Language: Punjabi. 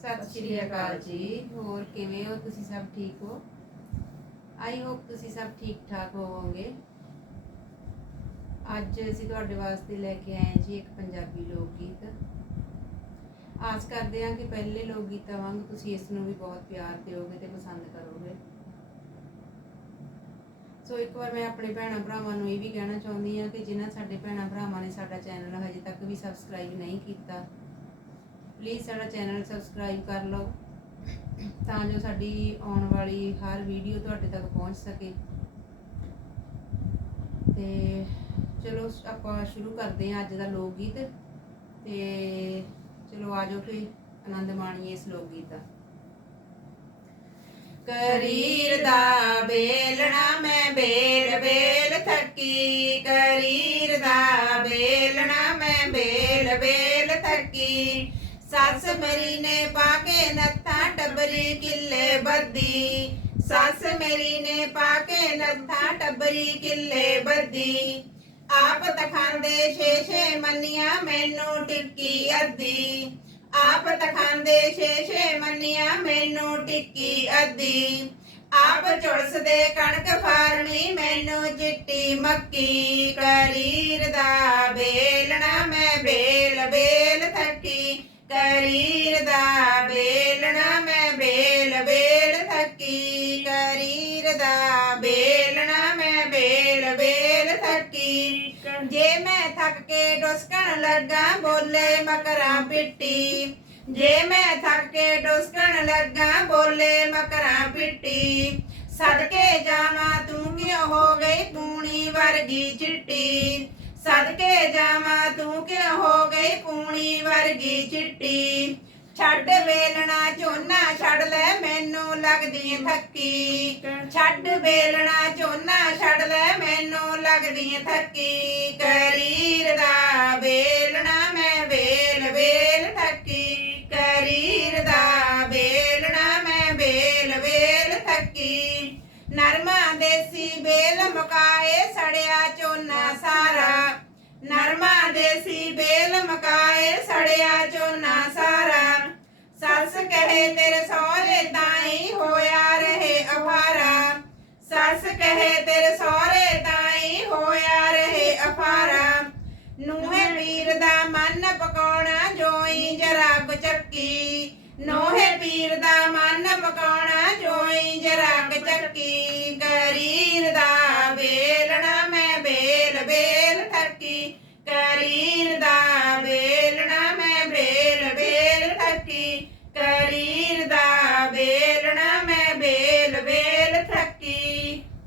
ਸਤਿ ਸ਼੍ਰੀ ਅਕਾਲ ਜੀ। ਹੋਰ ਕਿਵੇਂ ਹੋ? ਤੁਸੀਂ ਸਭ ਠੀਕ ਹੋ? ਆਈ ਹੋਪ ਤੁਸੀਂ ਸਭ ਠੀਕ ਠਾਕ ਹੋਵੋਗੇ। ਅੱਜ ਅਸੀਂ ਤੁਹਾਡੇ ਵਾਸਤੇ ਲੈ ਕੇ ਆਏ ਜੀ ਇੱਕ ਪੰਜਾਬੀ ਲੋਕ ਗੀਤ ਆਸ ਕਰਦੇ ਹਾਂ ਕਿ ਪਹਿਲੇ ਲੋਕ ਗੀਤਾਂ ਵਾਂਗ ਤੁਸੀਂ ਇਸ ਨੂੰ ਵੀ ਬਹੁਤ ਪਿਆਰ ਦਿਓਗੇ ਤੇ ਪਸੰਦ ਕਰੋਗੇ। ਸੋ ਇੱਕ ਵਾਰ ਮੈਂ ਆਪਣੇ ਭੈਣਾਂ ਭਰਾਵਾਂ ਨੂੰ ਇਹ ਵੀ ਕਹਿਣਾ ਚਾਹੁੰਦੀ ਹਾਂ ਕਿ ਜਿਨ੍ਹਾਂ ਸਾਡੇ ਭੈਣਾਂ ਭਰਾਵਾਂ ਨੇ ਸਾਡਾ ਚੈਨਲ ਹਜੇ ਤੱਕ ਵੀ ਸਬਸਕ੍ਰਾਈਬ ਨਹੀਂ ਕੀਤਾ ਪਲੀਜ਼ ਸਾਡਾ ਚੈਨਲ ਸਬਸਕ੍ਰਾਈਬ ਕਰ ਲਓ, ਤਾਂ ਜੋ ਸਾਡੀ ਆਉਣ ਵਾਲੀ ਹਰ ਵੀਡੀਓ ਤੁਹਾਡੇ ਤੱਕ ਪਹੁੰਚ ਸਕੇ। ਤੇ ਚਲੋ ਆਪਾਂ ਸ਼ੁਰੂ ਕਰਦੇ ਹਾਂ ਅੱਜ ਦਾ ਲੋਕ ਗੀਤ ਤੇ ਚਲੋ ਆਜੋ ਫਿਰ ਆਨੰਦ ਮਾਣੀਏ ਇਸ ਲੋਕ ਗੀਤ ਦਾ। ਕਰੀਰ ਦਾ ਬੇਲਣਾ ਮੈਂ ਬੇਲ ਬੇਲ ਥੱਕੀ, ਕਰੀਰ ਦਾ ਬੇਲਣਾ ਮੈਂ ਬੇਲ ਬੇਲ ਥੱਕੀ ਸੱਸ ਮੇਰੀ ਨੇ ਪਾ ਕੇ ਨੱਥਾ ਟਬਰੀ ਕਿੱਲੇ ਬੱਦੀ ਸੱਸ ਮੇਰੀ ਨੇ ਪਾ ਕੇ ਨੱਥਾ ਟਬਰੀ ਕਿੱਲੇ ਬੱਦੀ ਆਪ ਤਖਾਂਦੇ ਛੇ ਛੇ ਮੰਨੀਆਂ ਮੈਨੂੰ ਟਿੱਕੀ ਅੱਧੀ। ਆਪ ਤਖਾਂਦੇ ਛੇ ਛੇ ਮੰਨੀਆਂ ਮੈਨੂੰ ਟਿੱਕੀ ਅੱਧੀ। ਆਪ ਝੁਲਸਦੇ ਕਣਕ ਫਾਰਣੀ ਮੈਨੂੰ ਚਿੱਟੀ ਮੱਕੀ। ਕਰੀਰ ਦਾ ਬੇਲਣਾ ਮੈਂ ਬੇਲ ਬੇਲ ਕਰੀਰ ਦਾ ਬੇਲਣਾ ਮੈਂ ਬੇਲ ਬੇਲ ਥੱਕੀ। ਕਰੀਰ ਦਾ ਬੇਲਣਾ ਮੈਂ ਬੇਲ ਬੇਲ ਥੱਕੀ। ਜੇ ਮੈਂ ਥੱਕ ਕੇ ਡੁਸਕਣ ਲੱਗਾ, ਬੋਲੇ ਮਕਰਾਂ ਪਿੱਟੀ। ਜੇ ਮੈਂ ਥੱਕ ਕੇ ਡੁਸਕਣ ਲੱਗਾ, ਬੋਲੇ ਮਕਰਾਂ ਪਿੱਟੀ। ਸਦਕੇ ਜਾਵਾਂ ਤੂੰ ਕਿਉਂ ਹੋ ਗਈ ਪੂਣੀ ਵਰਗੀ ਚਿੱਟੀ। ਸਦਕੇ ਜਾਵਾਂ ਤੂੰ ਕਿਉਂ ਹੋ ਵਰਗੀ ਚਿੱਟੀ। ਛੱਡ ਵੇਲਣਾ ਝੋਨਾ, ਛੱਡ ਲੈ ਮੈਨੂੰ ਲੱਗਦੀ ਥੱਕੀ। ਛੱਡ ਵੇਲਣਾ ਝੋਨਾ, ਛੱਡ ਲੈ ਮੈਨੂੰ ਲੱਗਦੀ ਥੱਕੀ। ਕਰੀਰ ਦਾ ਵੇਲਣਾ, ਮੈਂ ਵੇਲ ਵੇਲ ਥੱਕੀ। ਕਰੀਰ ਦਾ ਵੇਲਣਾ, ਮੈਂ ਵੇਲ ਵੇਲ ਥੱਕੀ। ਨਰਮਾ ਦੇਸੀ ਵੇਲ ਮਕਾਏ, ਸੜਿਆ ਝੋਨਾ ਸਾਰਾ। ਕਹੇ ਤੇਰੇ ਸਹੁਰੇ ਤਾਈ ਹੋਇਆ ਰਹੇ ਅਫਾਰਾ। ਸੱਸ ਕਹੇ ਤੇਰੇ ਸਹੁਰੇ ਤਾਈ ਹੋਇਆ ਰਹੇ ਅਫਾਰਾ। ਨੂਹੇ ਪੀਰ ਦਾ ਮਨ ਪਕਾਉਣਾ ਜੋਈ ਜਰਾ ਚੱਕੀ। ਨੋਹੇ ਪੀਰ ਦਾ ਮਨ ਪਕਾਉਣਾ ਜੋਈ ਜਰਾ ਚੱਕੀ। ਕਰੀਰ ਦਾ ਵੇਲਣਾ ਮੈਂ ਵੇਲ ਵੇਲ ਥੱਕੀ ਕਰੀਰ ਦਾ ਬੇਲਣਾ